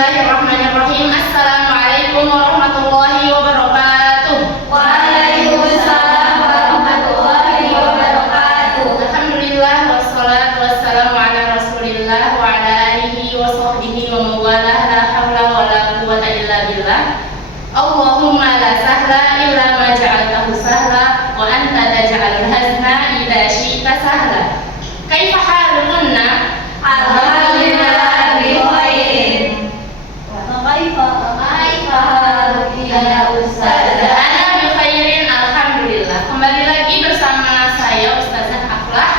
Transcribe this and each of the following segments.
Bismillahirrahmanirrahim. Assalamualaikum warahmatullahi wabarakatuh. Waalaikumsalam warahmatullahi wabarakatuh. Alhamdulillah wassalatu wassalamu ala Rasulillah wa ala alihi wa sahbihi wa mawalah, la haula wa la quwwata illa billah. Allahumma la sahla illa ma ja'altahu sahla wa anta taj'alul hazna idza syi'ta sahla. Kaifa halukunna? Alhamdulillah bi khairin. Kaifa haluki ya Ustazah? Ana bi khairin, alhamdulillah. Kembali lagi bersama saya Ustazah Aflah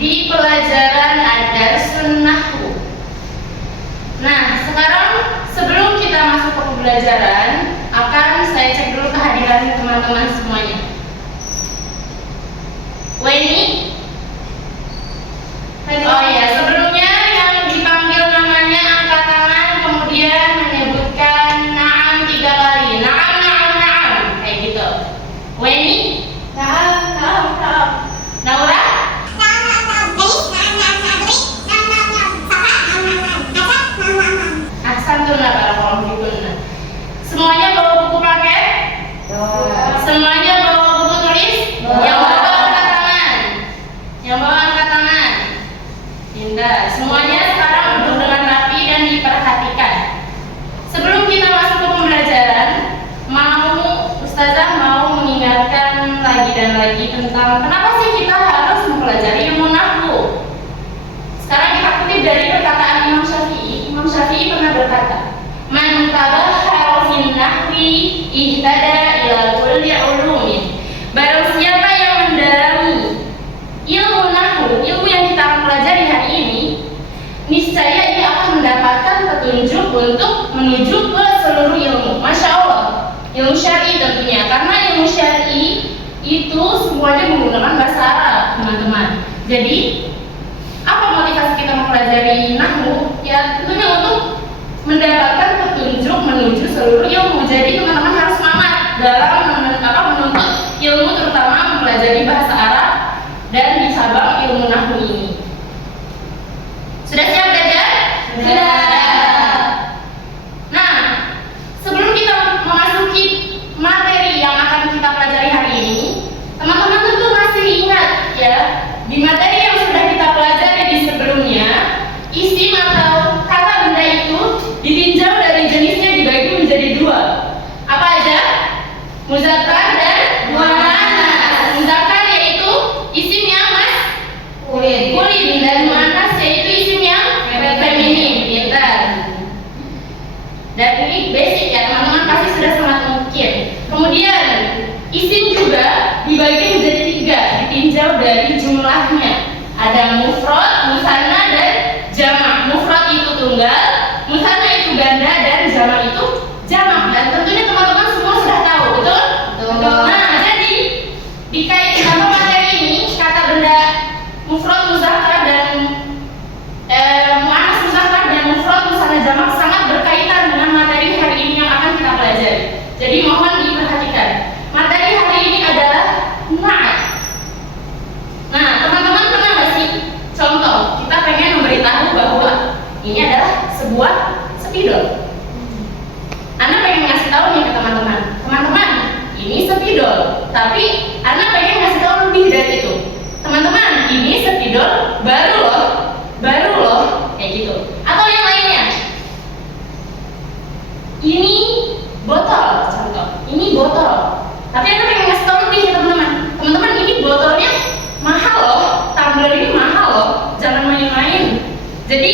di pelajaran Ad-Darsun Nahwu. Nah, sekarang sebelum kita masuk ke pembelajaran, akan saya cek dulu kehadiran teman-teman semuanya. Weni? Oh ya, sebelumnya yang dipanggil namanya angkat tangan, kemudian menyebutkan na'am 3 kali. Na'am, na'am, na'am, kayak gitu. Weni? Na'am. Naura? Ahsantuna barakallahu fikunna. Semuanya bawa buku paket? Semuanya bawa buku tulis? Yang bawa angkat tangan. Yang bawa angkat tangan. Indah. Semuanya sekarang duduk dengan rapi dan diperhatikan. Sebelum kita masuk ke pembelajaran, Ustazah mau mengingatkan lagi dan lagi tentang kenapa sih kita harus mempelajari ilmu nahwu. Sekarang kita kutip dari perkataan Imam Syafi'i. Imam Syafi'i pernah berkata, "Man tabahhara fin nahwi ihtada ila kulli ulumin." Barang siapa yang mendalami ilmu nahwu, ilmu yang kita akan pelajari hari ini, niscaya ia akan mendapatkan petunjuk untuk menuju ke seluruh ilmu. Masya Allah, ilmu syar'i tentunya, karena ilmu syar'i itu semuanya menggunakan bahasa Arab, teman-teman. Jadi apa motivasi kita mempelajari nahwu? Ya tentunya untuk mendapatkan petunjuk menuju seluruh ilmu. Jadi teman-teman harus semangat dalam menuntut ilmu, terutama mempelajari bahasa Arab dan di cabang ilmu nahwu ini. Sudah siap belajar? Sudah. Nah, sebelum kita memasuki materi yang akan kita pelajari hari ini, teman-teman tentu masih ingat ya, di materi yang sudah kita pelajari di sebelumnya, isim atau kata benda itu ditinjau dari jenisnya dibagi menjadi 2. Apa aja? Muzakkar dan muannas. Muzakkar yaitu isim yang maskulin dan muannas yaitu isim yang feminin. Pintar. Dan ini basic ya, teman-teman pasti sudah sangat mungkin. Kemudian isim juga dibagi menjadi 3, ditinjau dari jumlahnya. Ada mufrad, musanna dan jamak. Mufrad itu tunggal, musanna itu ganda, dan jamak itu jamak. Dan tentunya teman-teman semua sudah tahu, betul? Betul. Nah, jadi dikaitkan sama materi ini, kata benda mufrad, muzakkar dan muannas muzakkar dan mufrad, musanna, jamak sangat berkaitan dengan materi hari ini yang akan kita pelajari. Jadi mohon diperhatikan. Materi hari ini adalah na'at. Nah, teman-teman pernah nggak sih contoh kita pengen memberitahu bahwa ini adalah sebuah spidol. Anda pengen ngasih tahu nih ke teman-teman, teman-teman ini spidol. Tapi Anda pengen ngasih tahu lebih dari itu, teman-teman ini spidol baru loh, kayak gitu. Atau yang lainnya, ini botol, contoh, ini botol. Tapi Anda pengen ngasih tahu lebih ya teman-teman, teman-teman ini botolnya mahal loh, tumbler ini mahal loh, jangan main-main. Jadi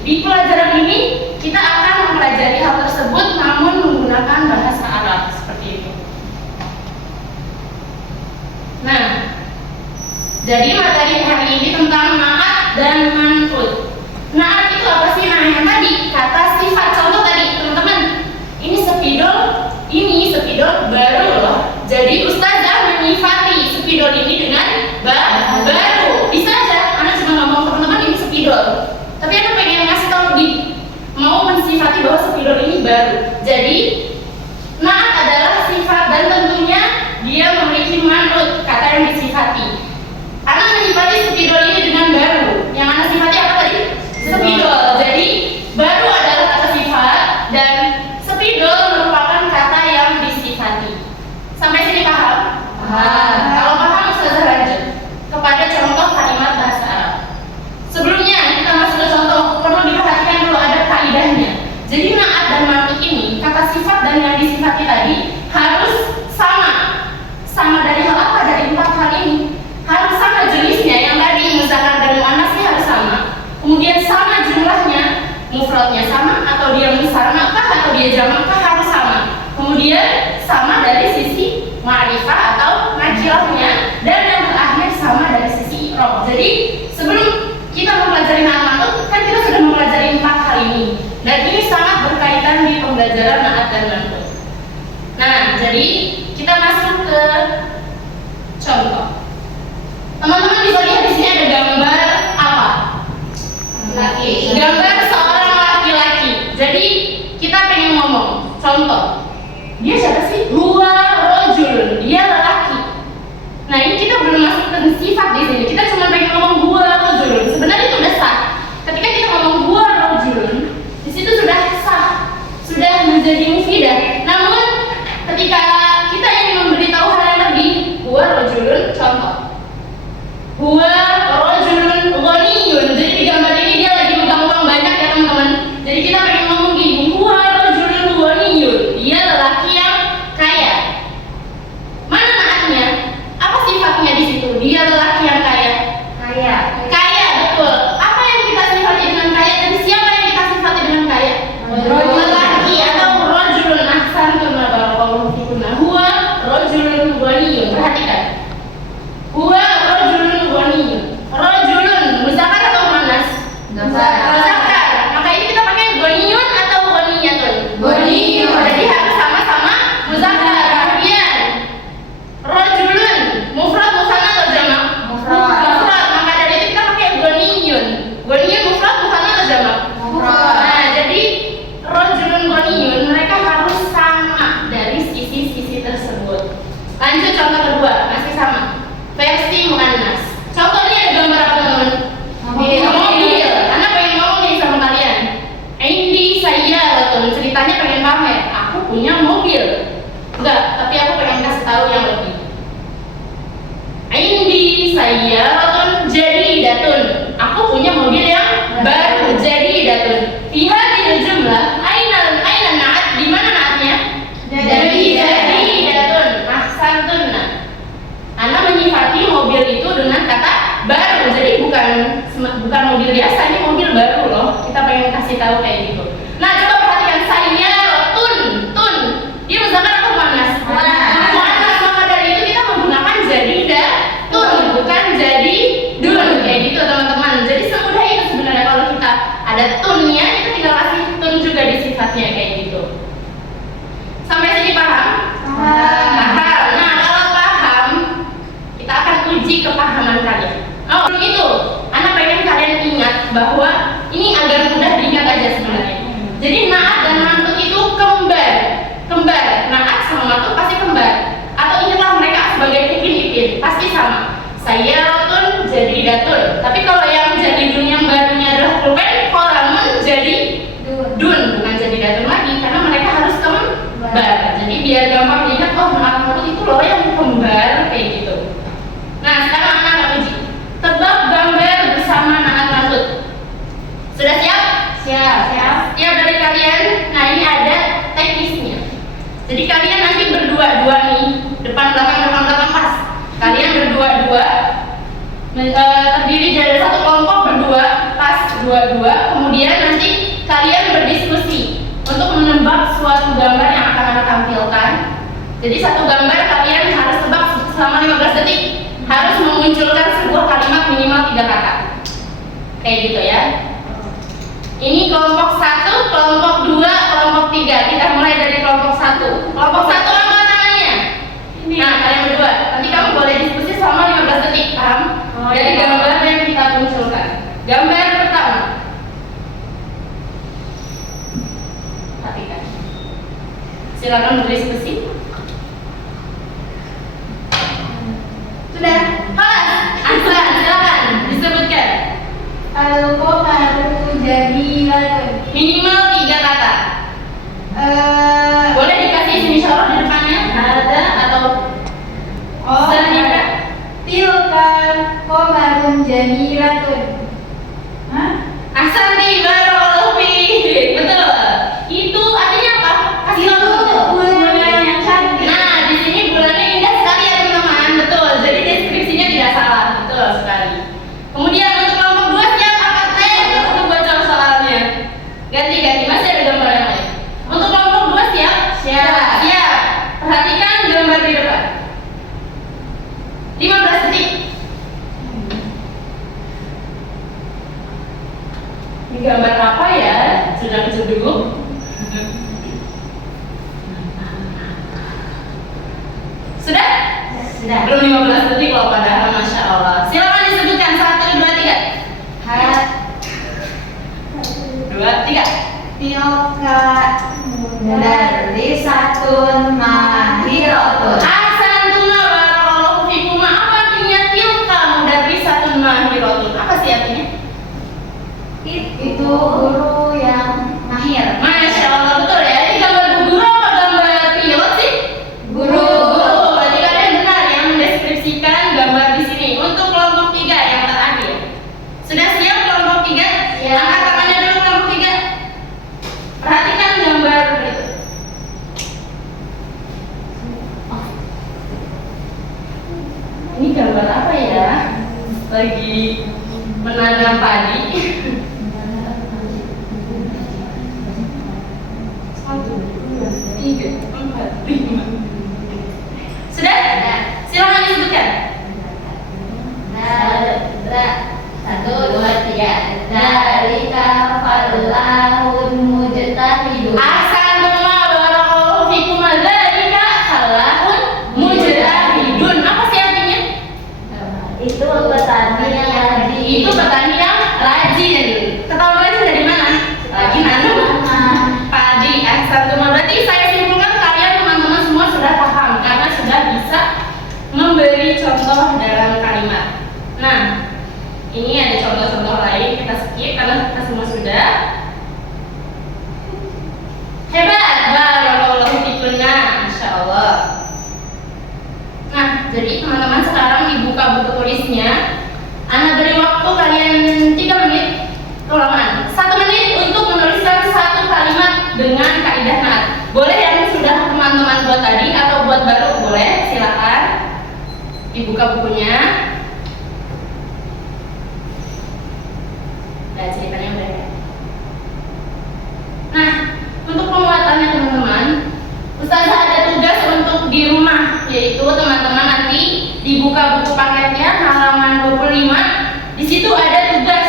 di pelajaran ini kita akan mempelajari hal tersebut namun menggunakan bahasa Arab seperti itu. Nah, jadi materi hari ini tentang na'at dan man'ut. Na'at itu apa sih? Nah, yang tadi kata sifat. Contoh tadi teman-teman, ini spidol baru loh. Jadi Ustazah menyifati spidol ini dengan baru. Bisa aja Anda cuma ngomong teman-teman ini spidol, tapi Anda pengen ngasih tahu lebih, mau mensifati bahwa spidol ini baru. Jadi na'at adalah sifat dan tentunya dia memiliki man'ut, kata yang disifati. Anda menyifati spidol ini dengan baru. Yang Anda sifati apa tadi? Spidol. Jadi baru adalah kata sifat, kemudian sama dari sisi ma'rifah atau nakirahnya, dan yang terakhir sama dari sisi i'rab. Jadi sebelum kita mempelajari na'at man'ut, kan kita sudah mempelajari 4 hal ini, dan ini sangat berkaitan di pembelajaran na'at dan man'ut. Nah, jadi kita masuk ke contoh. Teman-teman bisa lihat di sini ada gambar apa? Laki. Gambar seorang laki-laki. Jadi kita pengen ngomong contoh. Dia siapa sih? Huwa rajul. Dia lelaki. Nah, ini kita belum masuk ke sifat di sini. Kita cuma pengen ngomong huwa rajul. Sebenarnya itu udah sah. Ketika kita ngomong huwa rajul, di situ sudah sah, sudah menjadi mufidah. Namun ketika kita ingin memberitahu hal yang lebih, huwa rajulun, contoh. Huwa rajulun ghaniyun. Jadi di gambar ini dia lagi megang uang banyak ya teman-teman. Jadi kita pengen ngomong gini, huwa rajulun ghaniyun. Dia lelaki yang kaya. Mana naatnya? Apa sifatnya di situ? Dia lelaki yang kaya. Kaya. Kaya, betul. Apa yang kita sifati dengan kaya dan siapa yang kita sifati dengan kaya? Lelaki atau rajulun. Ahsantum barakallahu fikum. Huwa rajulun ghaniyun. Perhatikan. Huwa rajulun ghaniyun. Rajulun muzakkar atau muannas? Muzakkar. Maka ini kita pakai ghaniyun atau ghaniyatun? Ghaniyun. Jadi harus sama-sama muzakkar. Kemudian rajulun mufrad musanna atau jamak? Mufrad. Mufrad. Maka dari itu kita pakai ghaniyun. Ghaniyun mufrad musanna atau jamak? Mufrad. Nah, jadi rajulun ghaniyun mereka harus sama dari sisi-sisi tersebut. Lanjut contoh kedua, masih sama. Versi muannas. Contoh ini ada gambar apa teman-teman? Mobil. Anak pengen ngomong nih sama kalian. Indi sayyaratun. Ceritanya pengen pamer. Aku punya mobil. Enggak, tapi aku pengen kasih tahu yang lebih. Indi sayyaratun jadidatun. Aku punya mobil yang baru, jadidatun. Fi hadhil jumlah aina na'at? Di mana naatnya? Jadidatun. Ahsantun. Anda menyifati mobil itu dengan kata baru, jadi bukan mobil biasa, ini mobil baru loh. Kita pengen kasih tahu kayak gitu. Nah, coba perhatikan sayyatun, tun. Dia muzakkar atau muannas? Muannas. Maka dari itu kita menggunakan jadidatun, bukan jadi dun kayak gitu teman-teman. Jadi semudah itu sebenarnya kalau kita ada tunnya, kita tinggal kasih tun juga di sifatnya kayak gitu. Sampai sini paham? Paham. Nah, kalau paham, kita akan uji kepahaman kalian. Oh, itu, anak pengen kalian ingat bahwa ini agar mudah diingat aja sebenarnya. Jadi na'at dan man'ut itu kembar. Na'at sama man'ut pasti kembar. Atau ingatlah mereka sebagai ipin-ipin, pasti sama. Sayyaratun jadidatun. Tapi kalau yang jadi dun yang barunya adalah pulpen, qalamun jadi dun, bukan jadidatun lagi, karena mereka harus kembar. Jadi biar gampang diingat, oh na'at man'ut itu loh yang kembar kayak gitu. Nah, sekarang anak akan uji. Tebak gambar bersama na'at man'ut. Sudah siap? Siap. Siap dari kalian. Nah, ini ada teknisnya. Jadi kalian nanti berdua-dua nih, depan belakang pas. Kalian berdua-dua terdiri dari satu kelompok berdua, pas dua-dua. Kemudian nanti kalian berdiskusi untuk menebak suatu gambar yang akan Anda tampilkan. Jadi satu gambar kalian harus tebak selama 15 detik. Harus memunculkan sebuah kalimat minimal 3 kata. Kayak gitu ya. Ini kelompok 1, kelompok 2, kelompok 3. Kita mulai dari kelompok 1. Kelompok 1 angkat tangannya. Nah, kalian berdua. Nanti kamu boleh diskusi selama 15 detik, paham? Dari gambar yang kita munculkan. Gambar pertama. Perhatikan. Silakan berdiskusi. Sudah. Aslan, silakan disebutkan. Al-Qamaru jamilatun. Minimal 3 kata. Boleh dikasih isim isyarah di depannya? Ada atau selanjutnya? Tilkal qamarun jamilatun. Ahsanti barakallahu fiik. Betul. Itu artinya apa? Kasih tahu. Bulan yang cantik. Nah, di sini bulannya indah sekali ya teman-teman. Betul. Jadi deskripsinya tidak salah. Betul sekali. Kemudian untuk kelompok 2 siap angkat tangan untuk baca soalnya. Ganti-ganti, masih ada gambar yang lain. Untuk kelompok 2 siap? Siap. gambar apa ya? Sudah kejeduk. Sudah? Sudah. Belum 15 detik loh padahal, Masya Allah. Silakan disebutkan 1, 2, 3. Hat 2, 3. tilka mudarrisatun mahiratun. Ahsantuna barakallahu fikum. Apa artinya tilka mudarrisatun mahiratun? Apa sih artinya? Itu guru yang mahir. Masya Allah, betul ya. Ini gambar bu guru apa gambar pilot sih? Guru. Berarti kalian benar yang mendeskripsikan gambar di sini. Untuk kelompok 3 yang terakhir. Sudah siap kelompok 3? Siap. Angkat tangannya dulu kelompok 3. Perhatikan gambar berikut. Ini gambar apa ya? Lagi menanam padi. 1, 2, 3, 4, 5. Sudah? Silakan disebutkan. Satu, dua, tiga. Dalika falahun mujtahidun. Ahsantum barakallahu fikum. Dzalika khalaqun mujtahidun. Apa sih artinya? Itu petani yang rajin. Itu petani yang rajin. Ketahuan rajin dari mana? Lagi nanam padi. Ahsantum. Berarti saya simpulkan kalian teman-teman semua sudah paham karena sudah bisa memberi contoh dalam kalimat. Nah, ini ada contoh-contoh lain, kita skip karena kita semua sudah. Hebat, barakallahu fikunna, Masya Allah. Nah, jadi teman-teman sekarang dibuka buku tulisnya. Ana beri waktu kalian 3 menit, kelamaan 1 menit untuk menuliskan 1 kalimat dengan kaidah naat. Boleh yang sudah teman-teman buat tadi atau buat baru, boleh, silakan. Dibuka bukunya. Dan ceritanya udah ya. Nah, untuk pembuatannya teman-teman, Ustazah ada tugas untuk di rumah, yaitu teman-teman nanti dibuka buku paketnya halaman 25. Di situ ada tugas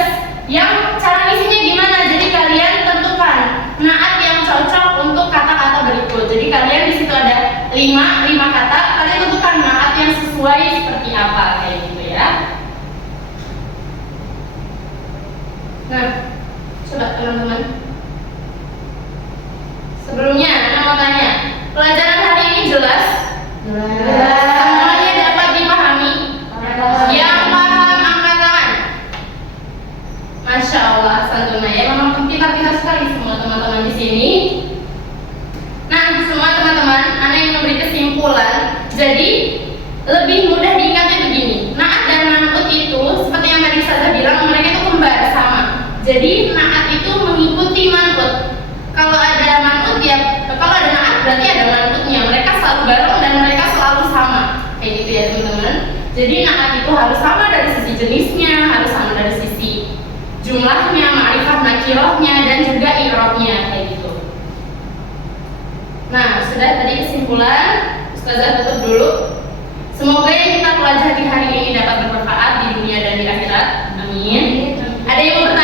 yang cara isinya gimana. Jadi kalian tentukan naat yang cocok untuk kata-kata berikut. Jadi kalian di situ ada 5 kata, kalian tentukan naat yang sesuai seperti apa kayak gitu ya. Nah, coba teman-teman. Sebelumnya, Ana mau tanya, pelajaran hari ini jelas? Semuanya dapat dipahami? Yang paham angkat tangan. Masya Allah, santuna ya. Memang pintar-pintar sekali semua teman-teman di sini. Nah, semua teman-teman, Ana yang memberi kesimpulan. Jadi lebih mudah diingatnya begini. Naat dan manut itu seperti yang tadi saya bilang, mereka itu kembar sama. Jadi naat itu mengikuti manut. Kalau ada manut ya, kalau ada naat berarti ada manutnya. Mereka selalu bareng dan mereka selalu sama. Kayak gitu ya teman-teman. Jadi naat itu harus sama dari sisi jenisnya, harus sama dari sisi jumlahnya, ma'rifah nakirohnya, dan juga i'rabnya kayak gitu. Nah, sudah tadi kesimpulan, Ustazah tutup dulu. Semoga yang kita pelajari hari ini dapat bermanfaat di dunia dan di akhirat. Amin. Ada yang mau bertanya?